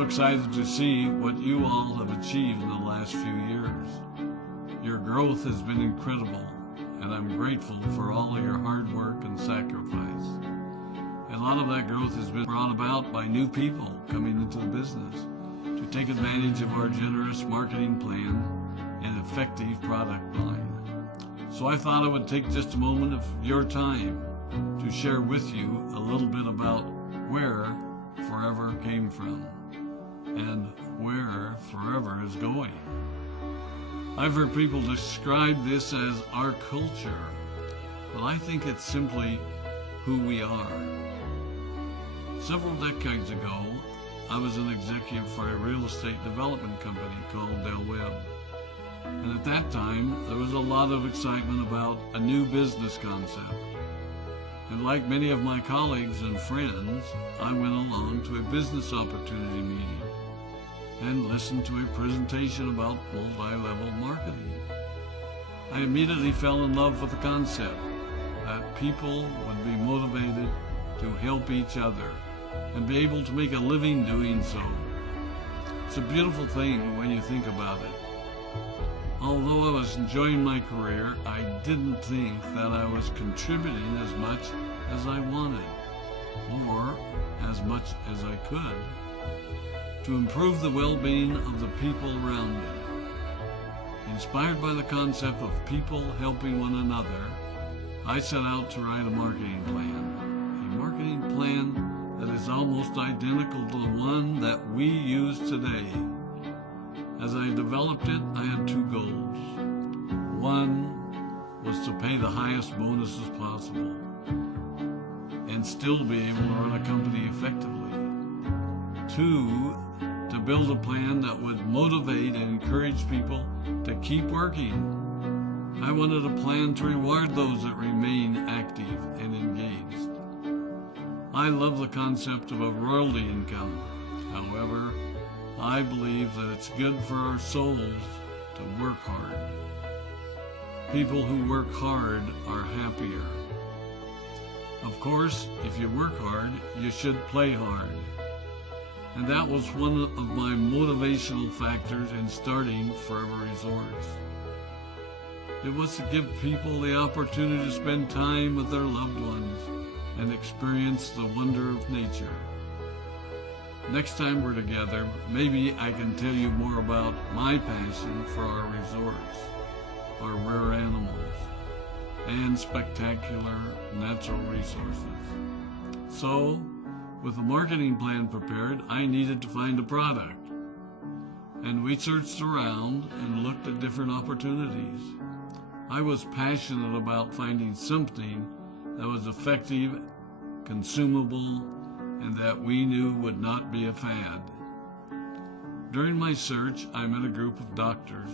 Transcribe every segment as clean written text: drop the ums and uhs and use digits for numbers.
Excited to see what you all have achieved in the last few years. Your growth has been incredible, and I'm grateful for all of your hard work and sacrifice. And a lot of that growth has been brought about by new people coming into the business to take advantage of our generous marketing plan and effective product line. So I thought I would take just a moment of your time to share with you a little bit about where Forever came from and where Forever is going. I've heard people describe this as our culture, but I think it's simply who we are. Several decades ago, I was an executive for a real estate development company called Del Webb. And at that time, there was a lot of excitement about a new business concept. And like many of my colleagues and friends, I went along to a business opportunity meeting and listened to a presentation about multi-level marketing. I immediately fell in love with the concept that people would be motivated to help each other and be able to make a living doing so. It's a beautiful thing when you think about it. Although I was enjoying my career, I didn't think that I was contributing as much as I wanted, or as much as I could, to improve the well-being of the people around me. Inspired by the concept of people helping one another, I set out to write a marketing plan that is almost identical to the one that we use today. As I developed it, I had two goals. One was to pay the highest bonuses possible and still be able to run a company effectively. Two, to build a plan that would motivate and encourage people to keep working. I wanted a plan to reward those that remain active and engaged. I love the concept of a royalty income. However, I believe that it's good for our souls to work hard. People who work hard are happier. Of course, if you work hard, you should play hard. And that was one of my motivational factors in starting Forever Resorts. It was to give people the opportunity to spend time with their loved ones and experience the wonder of nature. Next time we're together, maybe I can tell you more about my passion for our resorts, our rare animals, and spectacular natural resources. So, with a marketing plan prepared, I needed to find a product. And we searched around and looked at different opportunities. I was passionate about finding something that was effective, consumable, and that we knew would not be a fad. During my search, I met a group of doctors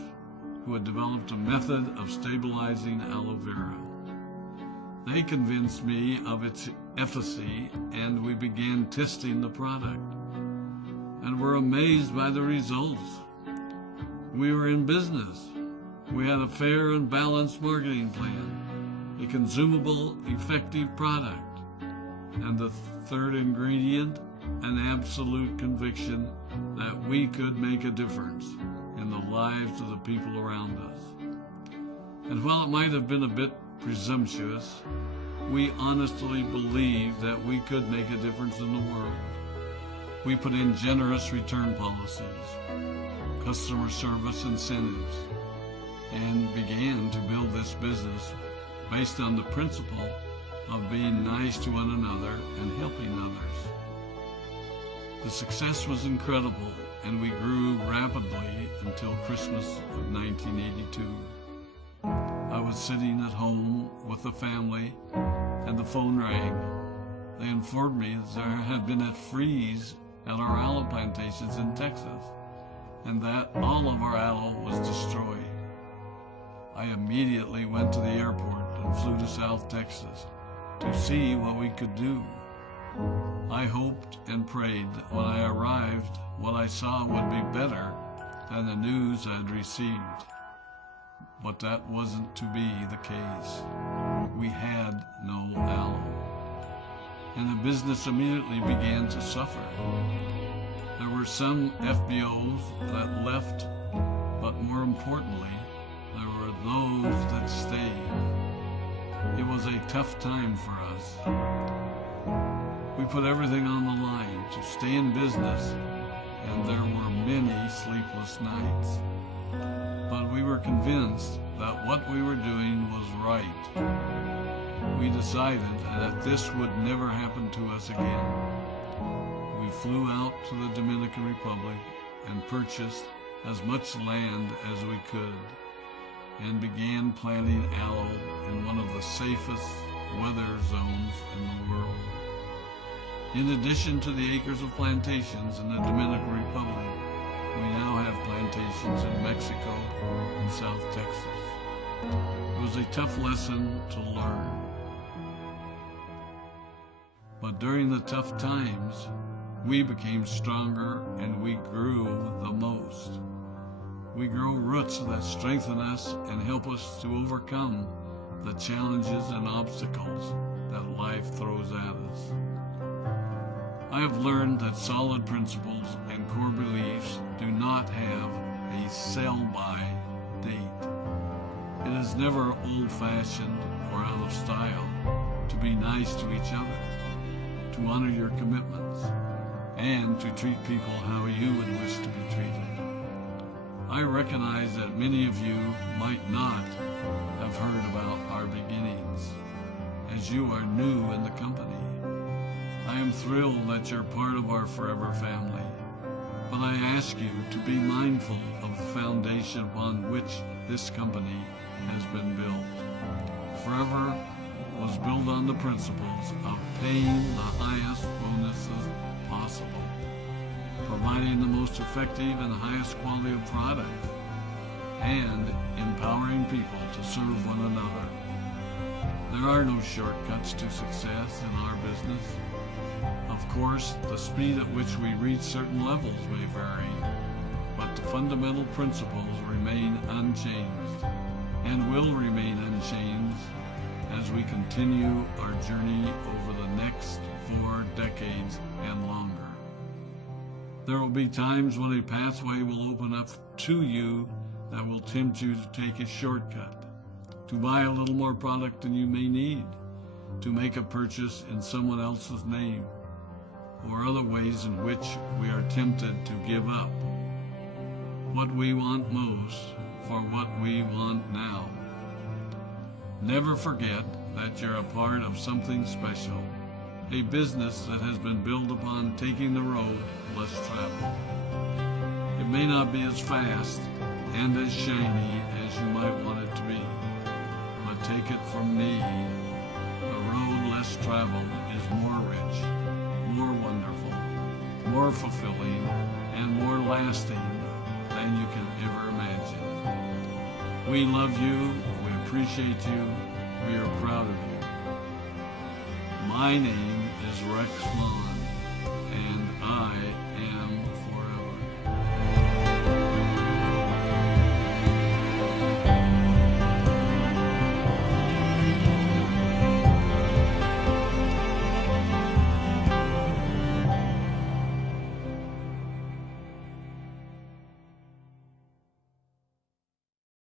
who had developed a method of stabilizing aloe vera. They convinced me of its efficacy, and we began testing the product, and were amazed by the results. We were in business. We had a fair and balanced marketing plan, a consumable, effective product, and the third ingredient, an absolute conviction that we could make a difference in the lives of the people around us. And while it might have been a bit presumptuous, we honestly believed that we could make a difference in the world. We put in generous return policies, customer service incentives, and began to build this business based on the principle of being nice to one another and helping others. The success was incredible, and we grew rapidly until Christmas of 1982. I was sitting at home with the family, and the phone rang. They informed me that there had been a freeze at our aloe plantations in Texas, and that all of our aloe was destroyed. I immediately went to the airport and flew to South Texas to see what we could do. I hoped and prayed that when I arrived, what I saw would be better than the news I had received. But that wasn't to be the case. We had no aloe, and the business immediately began to suffer. There were were some FBOs that left, but more importantly, there were those that stayed. It was a tough time for us. We put everything on the line to stay in business, and there were many sleepless nights. But we were convinced that what we were doing was right. We decided that this would never happen to us again. We flew out to the Dominican Republic and purchased as much land as we could and began planting aloe in one of the safest weather zones in the world. In addition to the acres of plantations in the Dominican Republic, we now have plantations in Mexico and South Texas. It was a tough lesson to learn. But during the tough times, we became stronger and we grew the most. We grow roots that strengthen us and help us to overcome the challenges and obstacles that life throws at us. I have learned that solid principles and core beliefs do not have a sell-by date. It is never old-fashioned or out of style to be nice to each other, to honor your commitments, and to treat people how you would wish to be treated. I recognize that many of you might not have heard about our beginnings, as you are new in the company. I am thrilled that you're part of our forever family, but I ask you to be mindful of the foundation upon which this company has been built. Forever was built on the principles of paying the highest bonuses possible, providing the most effective and highest quality of product, and empowering people to serve one another. There are no shortcuts to success in our business. Of course, the speed at which we reach certain levels may vary, but the fundamental principles remain unchanged and will remain unchanged as we continue our journey over the next 4 decades and longer. There will be times when a pathway will open up to you that will tempt you to take a shortcut, to buy a little more product than you may need, to make a purchase in someone else's name, or other ways in which we are tempted to give up what we want most for what we want now. Never forget that you're a part of something special, a business that has been built upon taking the road less traveled. It may not be as fast and as shiny as you might want it to be, but take it from me, the road less traveled is more rich, more wonderful, more fulfilling, and more lasting than you can ever imagine. We love you, we appreciate you, we are proud of you. My name is Rex Maughn, and I